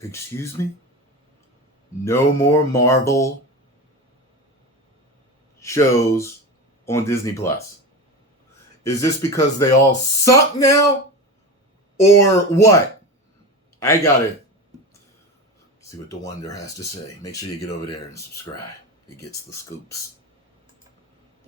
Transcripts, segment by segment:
Excuse me? No more Marvel shows on Disney Plus. Is this because they all suck now? Or what? I gotta see what the Wonder has to say. Make sure you get over there and subscribe. It gets the scoops.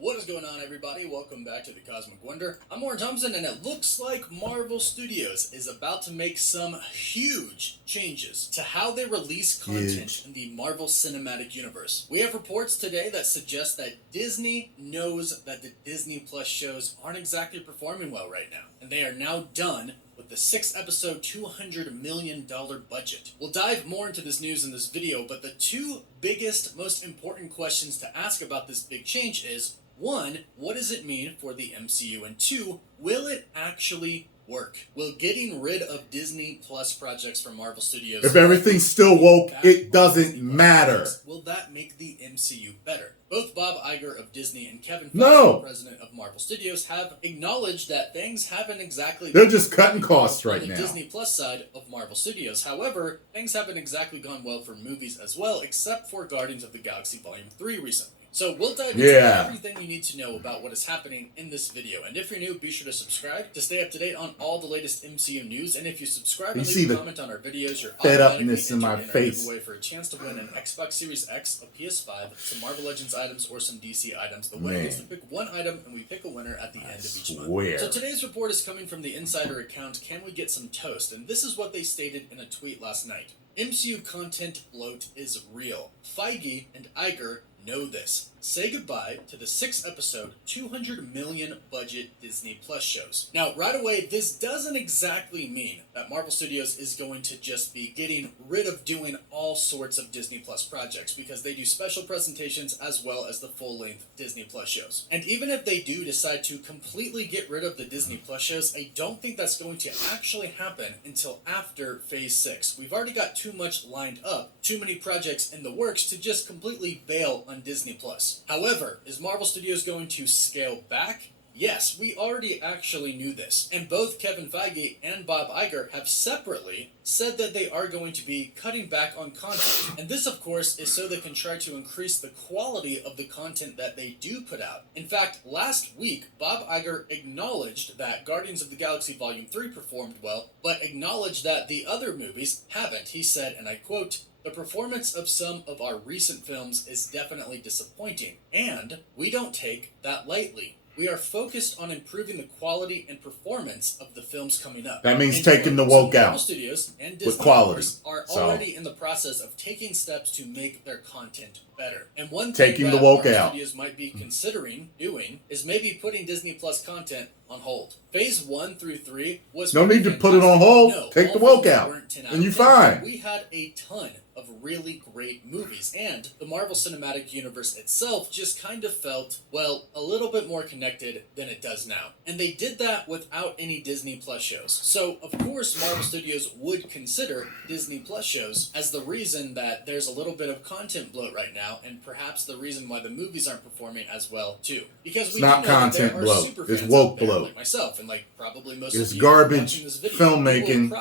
What is going on, everybody? Welcome back to the Cosmic Wonder. I'm Warren Thompson, and it looks like Marvel Studios is about to make some huge changes to how they release content in the Marvel Cinematic Universe. We have reports today that suggest that Disney knows that the Disney Plus shows aren't exactly performing well right now, and they are now done with the 6-episode, $200 million budget. We'll dive more into this news in this video, but the two biggest, most important questions to ask about this big change is, one, what does it mean for the MCU? And two, will it actually work? Will getting rid of Disney Plus projects from Marvel Studios... If everything's still woke, it doesn't matter. Will that make the MCU better? Both Bob Iger of Disney and Kevin Feige, president of Marvel Studios, have acknowledged that things haven't exactly... They're just cutting costs right now. On the Disney Plus side of Marvel Studios. However, things haven't exactly gone well for movies as well, except for Guardians of the Galaxy Volume 3 recently. So we'll dive into everything you need to know about what is happening in this video. And if you're new, be sure to subscribe to stay up to date on all the latest MCU news. And if you subscribe and leave a comment on our videos, you're automatically in my face giveaway for a chance to win an Xbox Series X, a PS5, some Marvel Legends items, or some DC items. The winner gets to pick one item, and we pick a winner at the end of each month. So today's report is coming from the insider account, Can We Get Some Toast? And this is what they stated in a tweet last night. MCU content bloat is real. Feige and Iger know this. Say goodbye to the 6-episode, $200 million budget Disney Plus shows. Now, right away, this doesn't exactly mean that Marvel Studios is going to just be getting rid of doing all sorts of Disney Plus projects, because they do special presentations as well as the full-length Disney Plus shows. And even if they do decide to completely get rid of the Disney Plus shows, I don't think that's going to actually happen until after Phase 6. We've already got too much lined up, too many projects in the works to just completely bail on Disney Plus. However, is Marvel Studios going to scale back? Yes, we already actually knew this, and both Kevin Feige and Bob Iger have separately said that they are going to be cutting back on content. And this, of course, is so they can try to increase the quality of the content that they do put out. In fact, last week, Bob Iger acknowledged that Guardians of the Galaxy Volume 3 performed well, but acknowledged that the other movies haven't. He said, and I quote, "The performance of some of our recent films is definitely disappointing, and we don't take that lightly. We are focused on improving the quality and performance of the films coming up." That means taking the woke out. Marvel Studios and Disney with quality are already in the process of taking steps to make their content better. And one thing taking that the woke Marvel out. Studios might be considering doing is maybe putting Disney Plus content on hold. Phase 1 through 3 was no need to put it on hold. No, take the woke out, and you're fine. We had a ton of really great movies, and the Marvel Cinematic Universe itself just kind of felt, well, a little bit more connected than it does now. And they did that without any Disney Plus shows. So, of course, Marvel Studios would consider Disney Plus shows as the reason that there's a little bit of content bloat right now, and perhaps the reason why the movies aren't performing as well, too. Because we not do know content that there bloat. Are super it's fans woke out there, bloat. Like myself, and like probably most it's of you garbage watching this video, filmmaking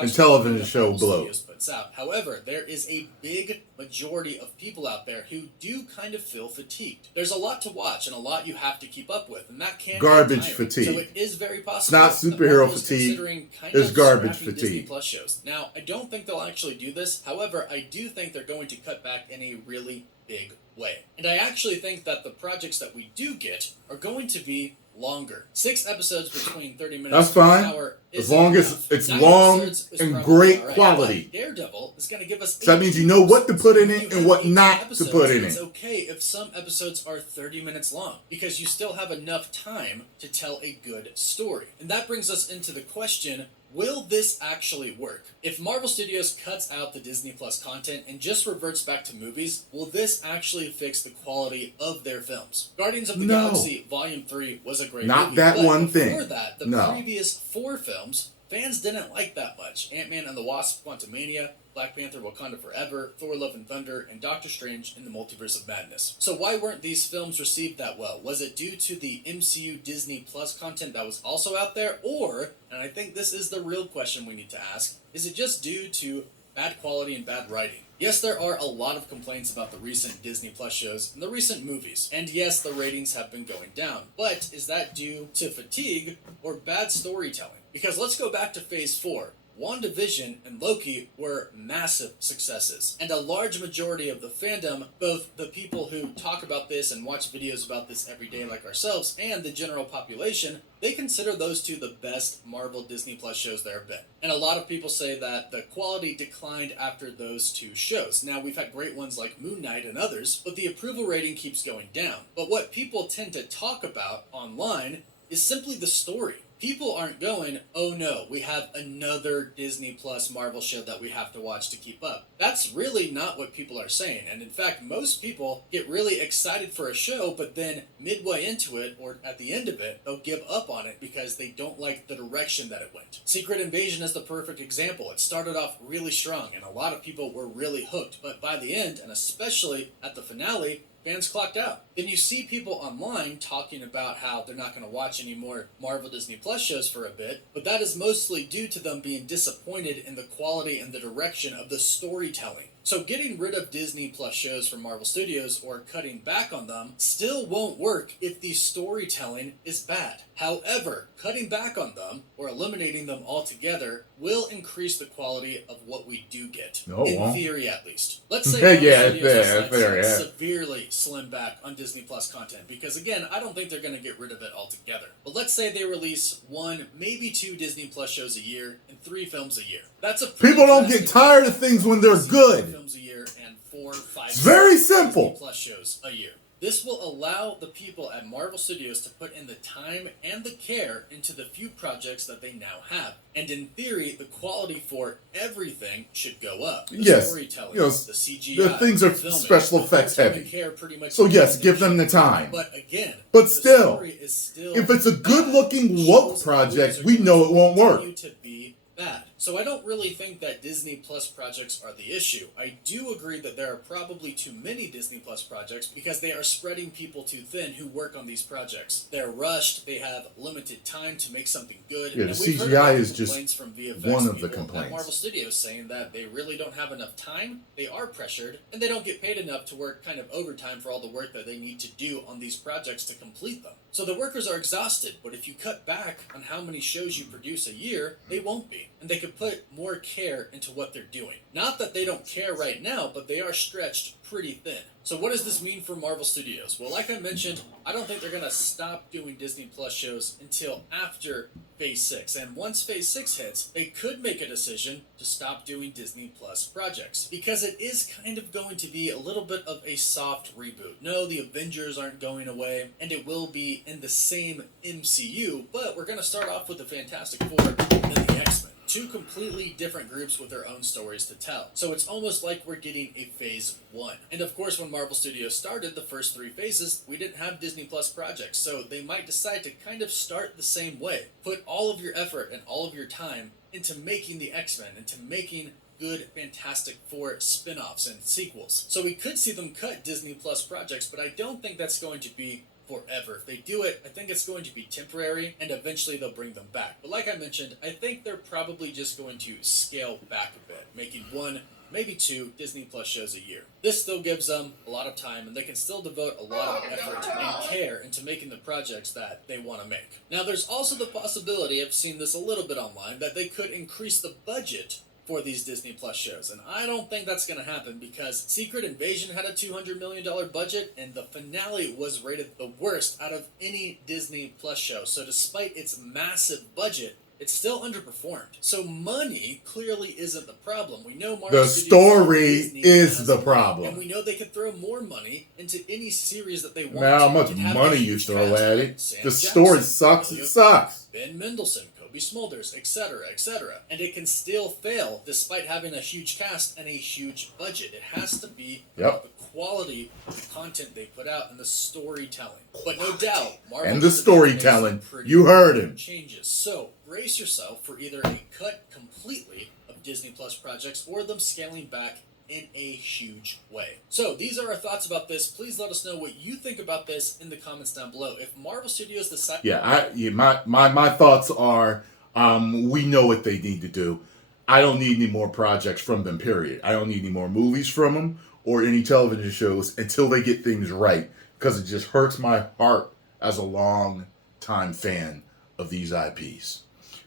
and television show bloat. Puts out. However, there is a big majority of people out there who do kind of feel fatigued. There's a lot to watch and a lot you have to keep up with, and that can garbage be fatigue. So it is very possible. It's not superhero fatigue. It's garbage fatigue. Disney Plus shows. Now, I don't think they'll actually do this. However, I do think they're going to cut back in a really big way. And I actually think that the projects that we do get are going to be longer. 6 episodes between 30 minutes That's fine. an hour as long as it's long and great quality. Daredevil is going to give us... So that means you know what to put in it and what not to put in it. It's okay if some episodes are 30 minutes long, because you still have enough time to tell a good story. And that brings us into the question, will this actually work? If Marvel Studios cuts out the Disney Plus content and just reverts back to movies, will this actually fix the quality of their films? Guardians of the Galaxy Volume 3 was a great movie. Not that one thing. Before that, the previous 4 films, fans didn't like that much. Ant-Man and the Wasp: Quantumania, Black Panther: Wakanda Forever, Thor: Love and Thunder, and Doctor Strange in the Multiverse of Madness. So why weren't these films received that well? Was it due to the MCU Disney Plus content that was also out there? Or, and I think this is the real question we need to ask, is it just due to bad quality and bad writing. Yes, there are a lot of complaints about the recent Disney Plus shows and the recent movies. And yes, the ratings have been going down. But is that due to fatigue or bad storytelling? Because let's go back to Phase 4. WandaVision and Loki were massive successes, and a large majority of the fandom, both the people who talk about this and watch videos about this every day like ourselves, and the general population, they consider those two the best Marvel Disney Plus shows there have been. And a lot of people say that the quality declined after those two shows. Now, we've had great ones like Moon Knight and others, but the approval rating keeps going down. But what people tend to talk about online is simply the story. People aren't going, oh no, we have another Disney Plus Marvel show that we have to watch to keep up. That's really not what people are saying. And in fact, most people get really excited for a show, but then midway into it, or at the end of it, they'll give up on it because they don't like the direction that it went. Secret Invasion is the perfect example. It started off really strong, and a lot of people were really hooked. But by the end, and especially at the finale, fans clocked out. Then you see people online talking about how they're not going to watch any more Marvel Disney Plus shows for a bit, but that is mostly due to them being disappointed in the quality and the direction of the storytelling. So getting rid of Disney Plus shows from Marvel Studios or cutting back on them still won't work if the storytelling is bad. However, cutting back on them or eliminating them altogether will increase the quality of what we do get. In theory, at least. Let's say Marvel Studios decides to severely slim back on Disney Plus content, because again, I don't think they're going to get rid of it altogether. But let's say they release 1, maybe 2 Disney Plus shows a year and 3 films a year. That's a people don't get tired of things when they're good. Films a year and 4, 5, it's very simple. Disney Plus shows a year. This will allow the people at Marvel Studios to put in the time and the care into the few projects that they now have. And in theory, the quality for everything should go up. The storytelling, the CGI, the things are filming, special effects heavy. Pretty much so yes, give them the time. But again, still, if it's a good-looking woke project, we know it won't work. To be bad. So I don't really think that Disney Plus projects are the issue. I do agree that there are probably too many Disney Plus projects because they are spreading people too thin who work on these projects. They're rushed, they have limited time to make something good. Yeah, the CGI is just from one of the complaints. At Marvel Studios saying that they really don't have enough time, they are pressured, and they don't get paid enough to work kind of overtime for all the work that they need to do on these projects to complete them. So the workers are exhausted, but if you cut back on how many shows you produce a year, they won't be. And they could put more care into what they're doing. Not that they don't care right now, but they are stretched pretty thin. So what does this mean for Marvel Studios? Well, like I mentioned, I don't think they're going to stop doing Disney Plus shows until after Phase 6. And once Phase 6 hits, they could make a decision to stop doing Disney Plus projects. Because it is kind of going to be a little bit of a soft reboot. No, the Avengers aren't going away, and it will be in the same MCU, but we're going to start off with the Fantastic Four and then the X-Men. 2 completely different groups with their own stories to tell. So it's almost like we're getting a Phase 1. And of course, when Marvel Studios started the first 3 phases, we didn't have Disney Plus projects, so they might decide to kind of start the same way. Put all of your effort and all of your time into making the X-Men, into making good Fantastic Four spin-offs and sequels. So we could see them cut Disney Plus projects, but I don't think that's going to be forever. If they do it, I think it's going to be temporary, and eventually they'll bring them back. But like I mentioned, I think they're probably just going to scale back a bit, making 1, maybe 2 Disney Plus shows a year. This still gives them a lot of time, and they can still devote a lot of effort and care into making the projects that they want to make. Now, there's also the possibility, I've seen this a little bit online, that they could increase the budget for these Disney Plus shows. And I don't think that's going to happen because Secret Invasion had a $200 million budget and the finale was rated the worst out of any Disney Plus show. So despite its massive budget, it's still underperformed. So money clearly isn't the problem. We know Marvel the story is the problem. And we know they could throw more money into any series that they want. Now how much money you throw at it. The story sucks, it sucks. Ben Mendelsohn, Smulders, etc., etc. And it can still fail despite having a huge cast and a huge budget. It has to be about the quality of the content they put out and the storytelling. But no doubt, Marvel and the storytelling, you heard him. Changes. So brace yourself for either a cut completely of Disney Plus projects or them scaling back in a huge way. So these are our thoughts about this. Please let us know what you think about this in the comments down below. If Marvel Studios decide... my thoughts are, we know what they need to do. I don't need any more projects from them, period. I don't need any more movies from them or any television shows until they get things right, because it just hurts my heart as a long-time fan of these IPs.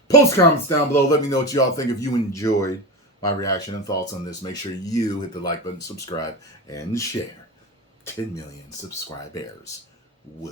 Post comments down below. Let me know what y'all think. If you enjoyed my reaction and thoughts on this, make sure you hit the like button, subscribe, and share. 10 million subscribers. Woo.